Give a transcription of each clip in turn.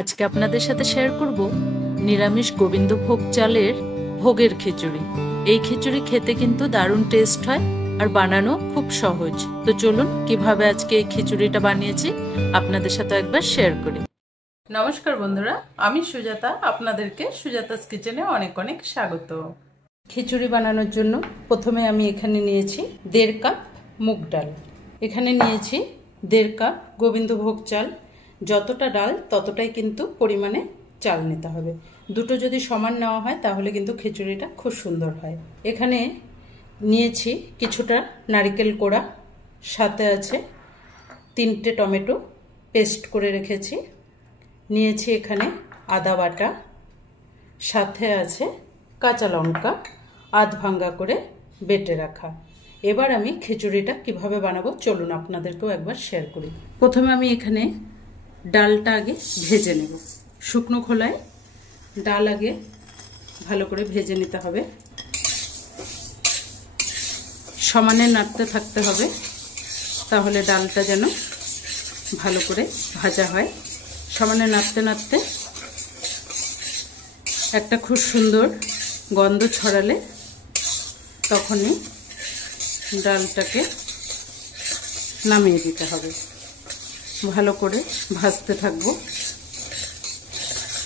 আজকে আপনাদের সাথে শেয়ার করব নিরামিষ গোবিন্দভোগ চালের ভোগের খিচুড়ি। এই খিচুড়ি খেতে কিন্তু দারুণ টেস্ট হয় আর বানানো খুব সহজ। তো চলুন কিভাবে আজকে এই খিচুড়িটা বানিয়েছি আপনাদের সাথে একবার শেয়ার করি। নমস্কার বন্ধুরা, আমি সুজাতা, আপনাদেরকে সুজাতাস কিচেনে অনেক অনেক স্বাগত। খিচুড়ি বানানোর জন্য প্রথমে আমি এখানে নিয়েছি 1.5 কাপ মুগ ডাল, এখানে নিয়েছি 1.5 কাপ গোবিন্দভোগ চাল। যতটা ডাল ততটাই কিন্তু পরিমাণে চাল নিতে হবে। দুটো যদি সমান নেওয়া হয় তাহলে কিন্তু খিচুড়িটা খুব সুন্দর হয়। এখানে নিয়েছি কিছুটা নারকেল কোড়া, সাথে আছে 3টে টমেটো পেস্ট করে রেখেছি, নিয়েছি এখানে আদা বাটা, সাথে আছে কাঁচা লঙ্কা আধ ভাঙ্গা করে বেটে রাখা। এবার আমি খিচুড়িটা কিভাবে বানাবো চলুন আপনাদেরকেও একবার শেয়ার করি। প্রথমে আমি এখানে ডালটা আগে ভেজে নেব। শুকনো খোলায় ডাল আগে ভালো করে ভেজে নিতে হবে, সমানে নাড়তে থাকতে হবে, তাহলে ডালটা যেন ভালো করে ভাজা হয়। সমানে নাড়তে নাড়তে একটা খুব সুন্দর গন্ধ ছড়ালে তখনই ডালটাকে নামিয়ে দিতে হবে। ভালো করে ভাজতে থাকবো।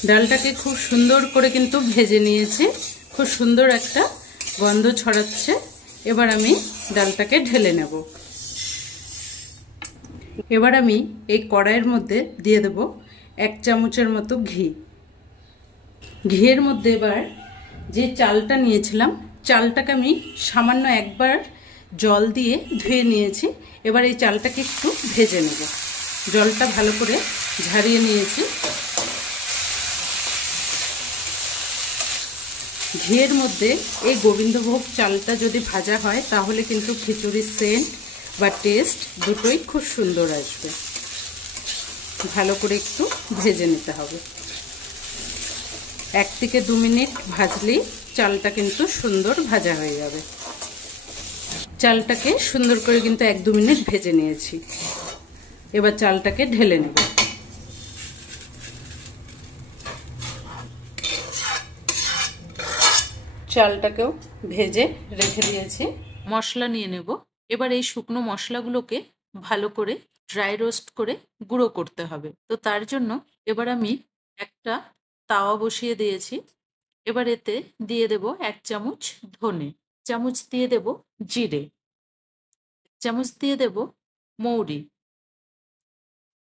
ডালটাকে খুব সুন্দর করে কিন্তু ভেজে নিয়েছি, খুব সুন্দর একটা গন্ধ ছড়াচ্ছে। এবার আমি ডালটাকে ঢেলে নেব। এবার আমি এই কড়াইয়ের মধ্যে দিয়ে দেব 1 চামচের মতো ঘি। ঘিয়ের মধ্যে এবার যে চালটা নিয়েছিলাম, চালটাকে আমি সামান্য একবার জল দিয়ে ধুয়ে নিয়েছি। এবার এই চালটাকে একটু ভেজে নেব। জলটা ভালো করে ঝারিয়ে নিয়েছি। ঘিয়ের মধ্যে এই গোবিন্দভোগ চালটা যদি ভাজা হয় তাহলে কিন্তু খিচুড়ির সেন্ট বা টেস্ট দুটোই খুব সুন্দর আসবে। ভালো করে একটু ভেজে নিতে হবে। 1 থেকে 2 মিনিট ভাজলেই চালটা কিন্তু সুন্দর ভাজা হয়ে যাবে। চালটাকে সুন্দর করে কিন্তু 1-2 মিনিট ভেজে নিয়েছি। এবার চালটাকে ঢেলে নেব। চালটাকেও ভেজে রেখে দিয়েছি। মশলা নিয়ে নেব। এবার এই শুকনো মশলাগুলোকে ভালো করে ড্রাই রোস্ট করে গুঁড়ো করতে হবে। তো তার জন্য এবার আমি একটা তাওয়া বসিয়ে দিয়েছি। এবার এতে দিয়ে দেব 1 চামচ ধনে, চামচ দিয়ে দেব জিরে, 1 চামচ দিয়ে দেব মৌরি,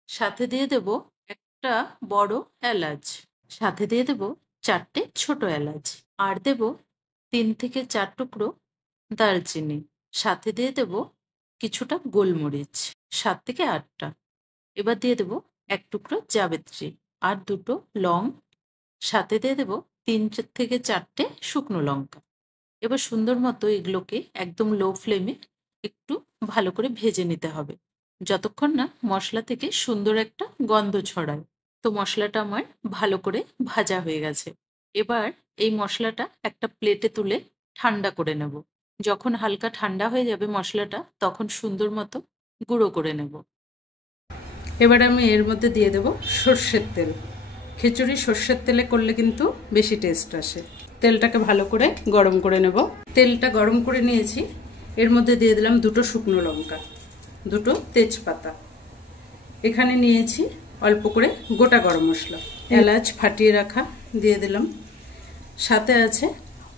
সাথে দিয়ে দেব একটা বড় এলাচ, সাথে দিয়ে দেব 4টে ছোট এলাচ, আর দেব 3 থেকে 4 টুকরো দারচিনি, সাথে দিয়ে দেব কিছুটা গোলমরিচ, 7 থেকে 8টা। এবার দিয়ে দেব 1 টুকরো জাবিত্রি আর 2টো লং, সাথে দিয়ে দেব 3 থেকে 4টে শুকনো লঙ্কা। এবার সুন্দর মতো এগুলোকে একদম লো ফ্লেমে একটু ভালো করে ভেজে নিতে হবে, যতক্ষণ না মশলা থেকে সুন্দর একটা গন্ধ ছড়ায়। তো মশলাটা আমার ভালো করে ভাজা হয়ে গেছে। এবার এই মশলাটা একটা প্লেটে তুলে ঠান্ডা করে নেব। যখন হালকা ঠান্ডা হয়ে যাবে মশলাটা, তখন সুন্দর মতো গুঁড়ো করে নেব। এবার আমি এর মধ্যে দিয়ে দেব সর্ষের তেল। খিচুড়ি সর্ষের তেলে করলে কিন্তু বেশি টেস্ট আসে। তেলটাকে ভালো করে গরম করে নেব। তেলটা গরম করে নিয়েছি। এর মধ্যে দিয়ে দিলাম 2টো শুকনো লঙ্কা, 2টো তেজপাতা, এখানে নিয়েছি অল্প করে গোটা গরম মশলা, এলাচ ফাটিয়ে রাখা দিয়ে দিলাম, সাথে আছে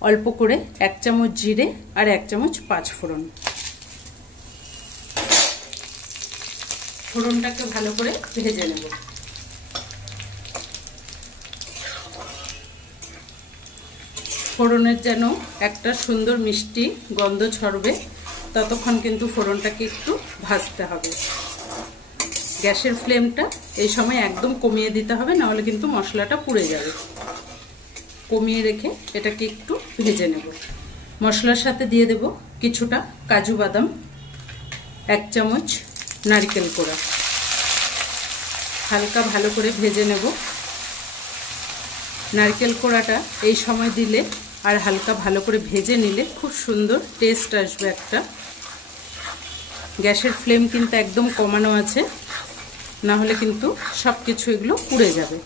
অল্প করে 1 চামচ জিরে আর 1 চামচ 5 ফোড়ন। ফোড়নটাকে ভালো করে ভেজে নেব। ফোড়নের যেন একটা সুন্দর মিষ্টি গন্ধ ছড়বে, ততক্ষণ কিন্তু ফোড়নটাকে একটু ভাজতে হবে। গ্যাসের ফ্লেমটা এই সময় একদম কমিয়ে দিতে হবে, নাহলে কিন্তু মশলাটা পুড়ে যাবে। কমিয়ে রেখে এটাকে একটু ভেজে নেব। মশলার সাথে দিয়ে দেব কিছুটা কাজু বাদাম, 1 চামচ নারকেল কোড়া, হালকা ভালো করে ভেজে নেব। নারকেল কোড়াটা এই সময় দিলে আর হালকা ভালো করে ভেজে নিলে খুব সুন্দর টেস্ট আসবে একটা। গ্যাসের ফ্লেম কিন্তু একদম কমানো আছে, না হলে কিন্তু সব কিছু এগুলো পুড়ে যাবে।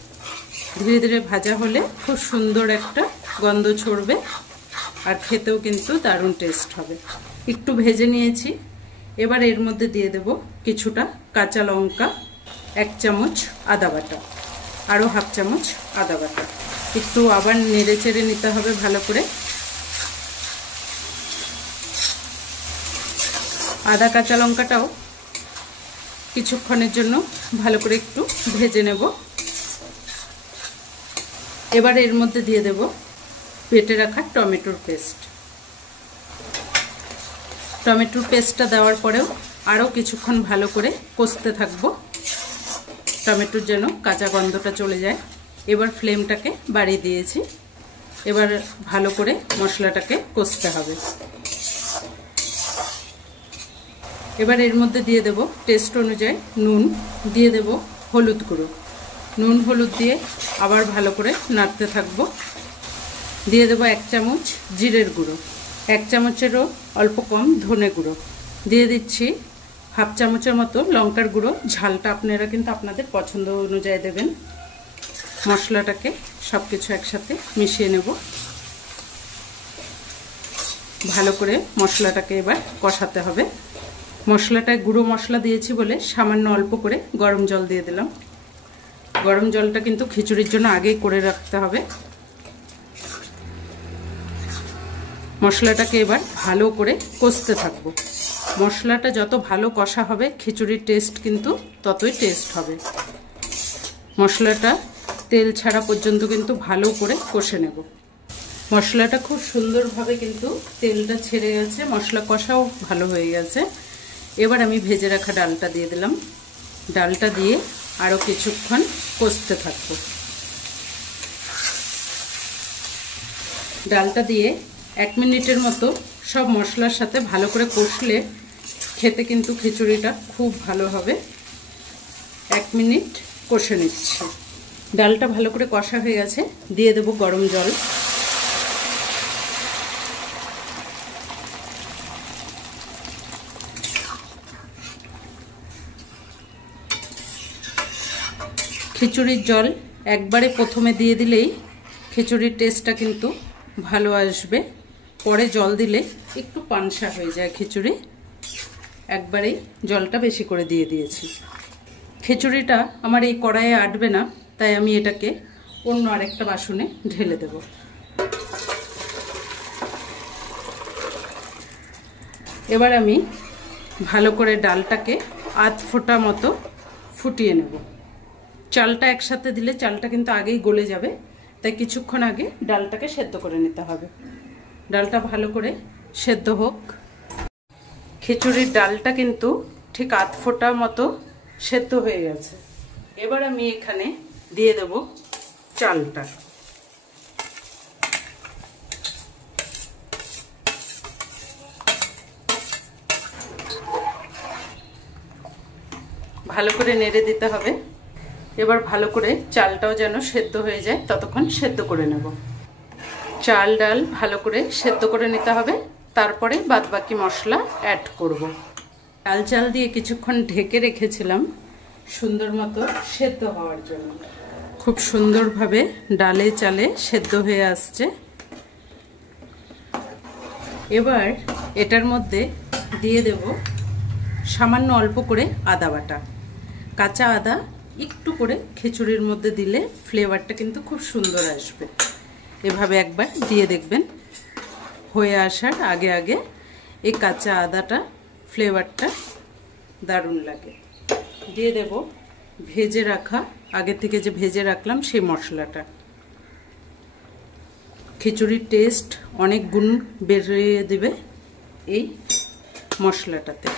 ধীরে ধীরে ভাজা হলে খুব সুন্দর একটা গন্ধ ছড়বে আর খেতেও কিন্তু দারুণ টেস্ট হবে। একটু ভেজে নিয়েছি। এবার এর মধ্যে দিয়ে দেব কিছুটা কাঁচা লঙ্কা, 1 চামচ আদা বাটা, আরও হাফ চামচ আদা বাটা। একটু আবার নেড়ে চেড়ে নিতে হবে ভালো করে। আদা কাঁচা লঙ্কাটাও কিছুক্ষণের জন্য ভালো করে একটু ভেজে নেব। এবার এর মধ্যে দিয়ে দেব বেটে রাখা টমেটোর পেস্ট। টমেটোর পেস্টটা দেওয়ার পরেও আরও কিছুক্ষণ ভালো করে কষতে থাকবো, টমেটোর যেন কাঁচা গন্ধটা চলে যায়। এবার ফ্লেমটাকে বাড়িয়ে দিয়েছি। এবার ভালো করে মশলাটাকে কষতে হবে। এবার এর মধ্যে দিয়ে দেব টেস্ট অনুযায়ী নুন, দিয়ে দেব হলুদ গুঁড়ো। নুন হলুদ দিয়ে আবার ভালো করে নাড়তে থাকবো। দিয়ে দেব 1 চামচ জিরের গুঁড়ো, 1 চামচেরও অল্প কম ধনে গুঁড়ো, দিয়ে দিচ্ছি হাফ চামচের মতো লঙ্কার গুঁড়ো। ঝালটা আপনারা কিন্তু আপনাদের পছন্দ অনুযায়ী দেবেন। মশলাটাকে সব কিছু একসাথে মিশিয়ে নেব। ভালো করে মশলাটাকে এবার কষাতে হবে। মশলাটায় গুঁড়ো মশলা দিয়েছি বলে সামান্য অল্প করে গরম জল দিয়ে দিলাম। গরম জলটা কিন্তু খিচুড়ির জন্য আগেই করে রাখতে হবে। মশলাটাকে এবার ভালো করে কষতে থাকবো। মশলাটা যত ভালো কষা হবে খিচুড়ির টেস্ট কিন্তু ততই টেস্ট হবে। মশলাটা তেল ছাড়া পর্যন্ত কিন্তু ভালো করে কষে নেব। মশলাটা খুব সুন্দরভাবে কিন্তু তেলটা ছেড়ে গেছে, মশলা কষাও ভালো হয়ে গেছে। এবার আমি ভেজে রাখা ডালটা দিয়ে দিলাম। ডালটা দিয়ে আরও কিছুক্ষণ কষতে থাকবো। ডালটা দিয়ে 1 মিনিটের মতো সব মশলার সাথে ভালো করে কষলে খেতে কিন্তু খিচুড়িটা খুব ভালো হবে। 1 মিনিট কষে নিচ্ছি। ডালটা ভালো করে কষা হয়ে গেছে। দিয়ে দেব গরম জল। খিচুড়ির জল একবারে প্রথমে দিয়ে দিলেই খিচুড়ির টেস্টটা কিন্তু ভালো আসবে। পরে জল দিলে একটু পানসা হয়ে যায় খিচুড়ি। একবারেই জলটা বেশি করে দিয়ে দিয়েছি। খিচুড়িটা আমার এই কড়াইয়ে আটবে না, তাই আমি এটাকে অন্য আরেকটা বাসনে ঢেলে দেব। এবার আমি ভালো করে ডালটাকে আধ ফোঁটা মতো ফুটিয়ে নেব। চালটা একসাথে দিলে চালটা কিন্তু আগেই গলে যাবে, তাই কিছুক্ষণ আগে ডালটাকে সেদ্ধ করে নিতে হবে। ডালটা ভালো করে সেদ্ধ হোক। খিচুড়ির ডালটা কিন্তু ঠিক আধ ফোঁটা মতো সেদ্ধ হয়ে গেছে। এবার আমি এখানে দিয়ে দেব চালটা। ভালো করে নেড়ে দিতে হবে। এবার ভালো করে চালটাও যেন সেদ্ধ হয়ে যায় ততক্ষণ সেদ্ধ করে নেব। চাল ডাল ভালো করে সেদ্ধ করে নিতে হবে, তারপরে বাদবাকি মশলা অ্যাড করব। ডাল চাল দিয়ে কিছুক্ষণ ঢেকে রেখেছিলাম সুন্দর মতো সেদ্ধ হওয়ার জন্য। খুব সুন্দরভাবে ডালে চালে সেদ্ধ হয়ে আসছে। এবার এটার মধ্যে দিয়ে দেব সামান্য অল্প করে আদা বাটা। কাঁচা আদা একটু করে খিচুড়ির মধ্যে দিলে ফ্লেভারটা কিন্তু খুব সুন্দর আসবে। এভাবে একবার দিয়ে দেখবেন। হয়ে আসার আগে আগে এই কাঁচা আদাটা ফ্লেভারটা দারুণ লাগে। দিয়ে দেব ভেজে রাখা, আগে থেকে যে ভেজে রাখলাম সেই মশলাটা। খিচুড়ির টেস্ট অনেক গুণ বেড়ে দেবে এই মশলাটাতে।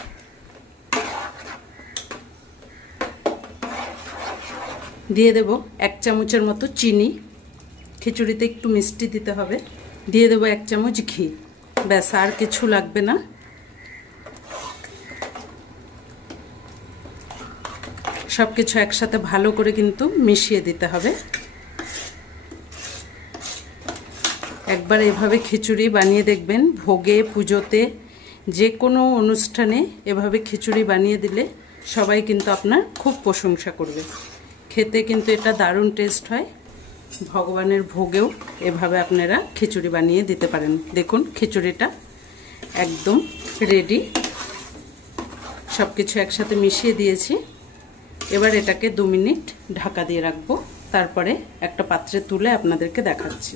দিয়ে দেব 1 চামচের মতো চিনি। খিচুড়িতে একটু মিষ্টি দিতে হবে। দিয়ে দেব 1 চামচ ঘি। ব্যাস, আর কিছু লাগবে না। সব কিছু একসাথে ভালো করে কিন্তু মিশিয়ে দিতে হবে। একবার এভাবে খিচুড়ি বানিয়ে দেখবেন। ভোগে, পুজোতে, যে কোনো অনুষ্ঠানে এভাবে খিচুড়ি বানিয়ে দিলে সবাই কিন্তু আপনার খুব প্রশংসা করবে। খেতে কিন্তু এটা দারুণ টেস্ট হয়। ভগবানের ভোগেও এভাবে আপনারা খিচুড়ি বানিয়ে দিতে পারেন। দেখুন খিচুড়িটা একদম রেডি। সব কিছু একসাথে মিশিয়ে দিয়েছি। এবার এটাকে 2 মিনিট ঢাকা দিয়ে রাখবো, তারপরে একটা পাত্রে তুলে আপনাদেরকে দেখাচ্ছি।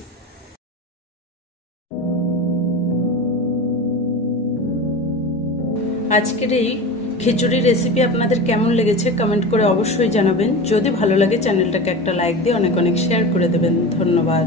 আজকের এই খিচুড়ি রেসিপি আপনাদের কেমন লেগেছে কমেন্ট করে অবশ্যই জানাবেন। যদি ভালো লাগে চ্যানেলটাকে একটা লাইক দিয়ে অনেক অনেক শেয়ার করে দেবেন। ধন্যবাদ।